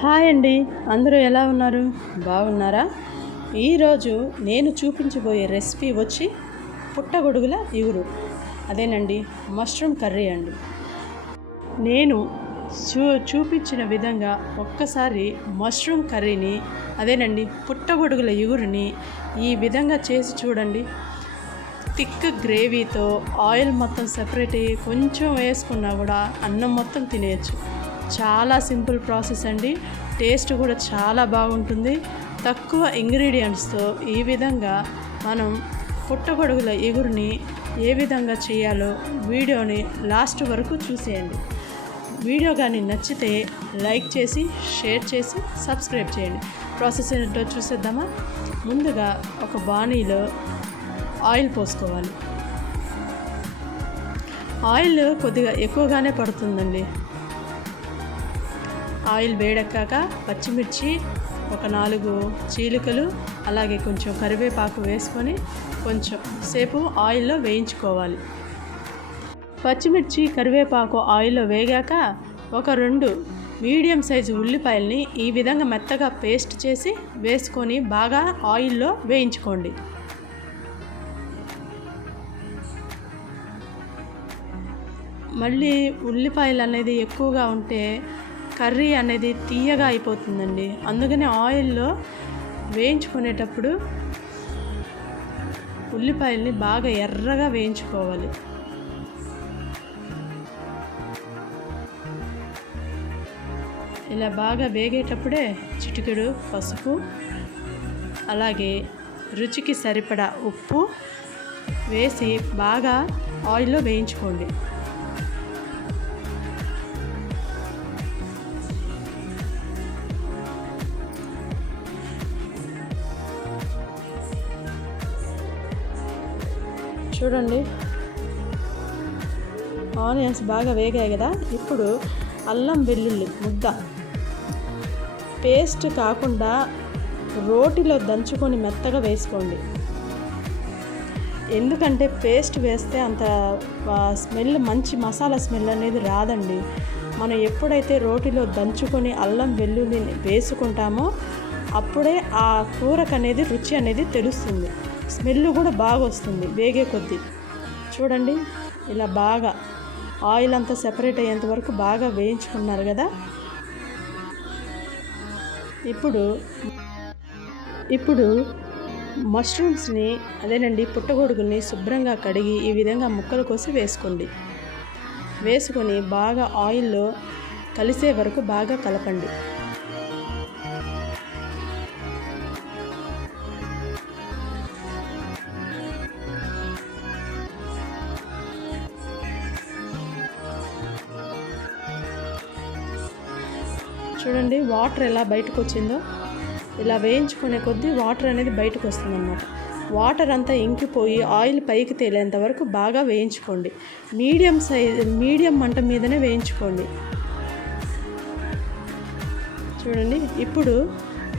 Hi అండి. అందరూ ఎలా ఉన్నారు? బాగున్నారా? ఈరోజు నేను చూపించబోయే రెసిపీ వచ్చి పుట్టగొడుగుల ఇగురు. అదేనండి మష్రూమ్ కర్రీ అండి. నేను చూ చూపించిన విధంగా ఒక్కసారి మష్రూమ్ కర్రీని అదేనండి పుట్టగొడుగుల ఇగురుని ఈ విధంగా చేసి చూడండి. థిక్ గ్రేవీతో ఆయిల్ మొత్తం సెపరేట్ అయ్యి కొంచెం వేసుకున్నా కూడా అన్నం మొత్తం తినేయచ్చు. చాలా సింపుల్ ప్రాసెస్ అండి. టేస్ట్ కూడా చాలా బాగుంటుంది. తక్కువ ఇంగ్రీడియంట్స్తో ఈ విధంగా మనం పుట్టగొడుగుల ఎగురుని ఏ విధంగా చేయాలో వీడియోని లాస్ట్ వరకు చూసేయండి. వీడియో కానీ నచ్చితే లైక్ చేసి షేర్ చేసి సబ్స్క్రైబ్ చేయండి. ప్రాసెస్ ఏంటో చూసేద్దామా? ముందుగా ఒక బాణీలో ఆయిల్ పోసుకోవాలి. ఆయిల్ కొద్దిగా ఎక్కువగానే పడుతుందండి. ఆయిల్ వేడెక్కాక పచ్చిమిర్చి ఒక నాలుగు చీలికలు అలాగే కొంచెం కరివేపాకు వేసుకొని కొంచెం సేపు ఆయిల్లో వేయించుకోవాలి. పచ్చిమిర్చి కరివేపాకు ఆయిల్లో వేగాక ఒక రెండు మీడియం సైజు ఉల్లిపాయల్ని ఈ విధంగా మెత్తగా పేస్ట్ చేసి వేసుకొని బాగా ఆయిల్లో వేయించుకోండి. మళ్ళీ ఉల్లిపాయలు అనేది ఎక్కువగా ఉంటే కర్రీ అనేది తీయగా అయిపోతుందండి. అందుకనే ఆయిల్లో వేయించుకునేటప్పుడు ఉల్లిపాయల్ని బాగా ఎర్రగా వేయించుకోవాలి. ఇలా బాగా వేగేటప్పుడే చిటికెడు పసుపు అలాగే రుచికి సరిపడా ఉప్పు వేసి బాగా ఆయిల్లో వేయించుకోండి. చూడండి. ఆనియన్స్ బాగా వేగాయి కదా. ఇప్పుడు అల్లం వెల్లుల్లి ముద్ద. పేస్ట్ కాకుండా రోటిలో దంచుకొని మెత్తగా వేసుకోండి. ఎందుకంటే పేస్ట్ వేస్తే అంత స్మెల్ మంచి మసాలా స్మెల్ అనేది రాదండి. మనం ఎప్పుడైతే రోటిలో దంచుకొని అల్లం వెల్లుల్లిని వేసుకుంటామో అప్పుడే ఆ కూరకు అనేది రుచి అనేది తెలుస్తుంది. స్మెల్ కూడా బాగా వస్తుంది వేగే కొద్దీ. చూడండి ఇలా బాగా ఆయిల్ అంతా సెపరేట్ అయ్యేంత వరకు బాగా వేయించుకున్నారు కదా. ఇప్పుడు ఇప్పుడు మష్రూమ్స్ని అదేనండి పుట్టగొడుగుల్ని శుభ్రంగా కడిగి ఈ విధంగా ముక్కలు కోసి వేసుకోండి. వేసుకొని బాగా ఆయిల్లో కలిసే వరకు బాగా కలపండి. చూడండి వాటర్ ఎలా బయటకు వచ్చిందో ఇలా వేయించుకునే కొద్దీ వాటర్ అనేది బయటకు వస్తుందన్నమాట వాటర్ అంతా ఇంకిపోయి ఆయిల్ పైకి తేలేంత వరకు బాగా వేయించుకోండి. మీడియం సైజ్ మీడియం మంట మీదనే వేయించుకోండి. చూడండి ఇప్పుడు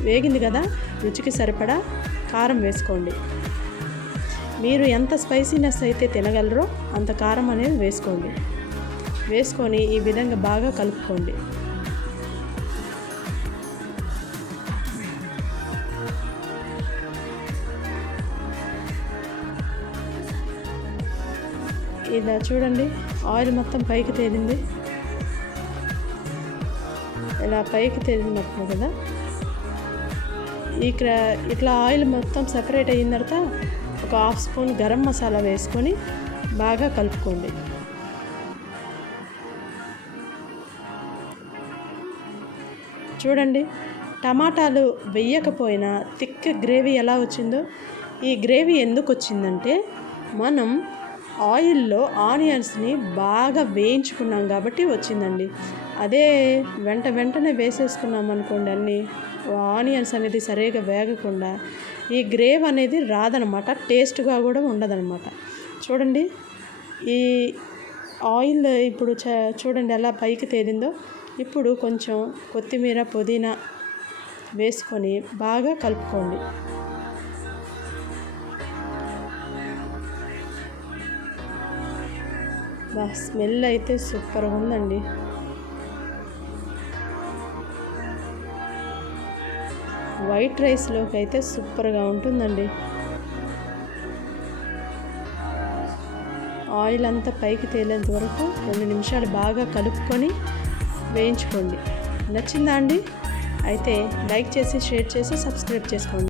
వేగింది కదా రుచికి సరిపడా కారం వేసుకోండి. మీరు ఎంత స్పైసీనెస్ అయితే తినగలరో అంత కారం అనేది వేసుకోండి. వేసుకొని ఈ విధంగా బాగా కలుపుకోండి. ఇలా చూడండి ఆయిల్ మొత్తం పైకి తేలింది. ఇలా పైకి తేలినప్పుడు కదా ఇక్కడ ఇట్లా ఆయిల్ మొత్తం సపరేట్ అయిన తర్వాత ఒక హాఫ్ స్పూన్ గరం మసాలా వేసుకొని బాగా కలుపుకోండి. చూడండి టమాటాలు వెయ్యకపోయినా థిక్ గ్రేవీ ఎలా వచ్చిందో ఈ గ్రేవీ ఎందుకు వచ్చిందంటే మనం ఆయిల్లో ఆనియన్స్ని బాగా వేయించుకున్నాం కాబట్టి వచ్చిందండి. అదే వెంట వెంటనే వేసేసుకున్నాం అనుకోండి అన్నీ. ఆనియన్స్ అనేది సరిగా వేగకుండా. ఈ గ్రేవ్ అనేది రాదనమాట టేస్ట్గా కూడా ఉండదనమాట. చూడండి ఈ ఆయిల్ ఇప్పుడు చ చూడండి ఎలా పైకి తేలిందో ఇప్పుడు కొంచెం కొత్తిమీర పుదీనా వేసుకొని బాగా కలుపుకోండి. బా స్మెల్ అయితే సూపర్గా ఉందండి. వైట్ రైస్లోకి అయితే సూపర్గా ఉంటుందండి. ఆయిల్ అంతా పైకి తేలేంత వరకు రెండు నిమిషాలు బాగా కలుపుకొని వేయించుకోండి. నచ్చిందా అండి? అయితే లైక్ చేసి షేర్ చేసి సబ్స్క్రైబ్ చేసుకోండి.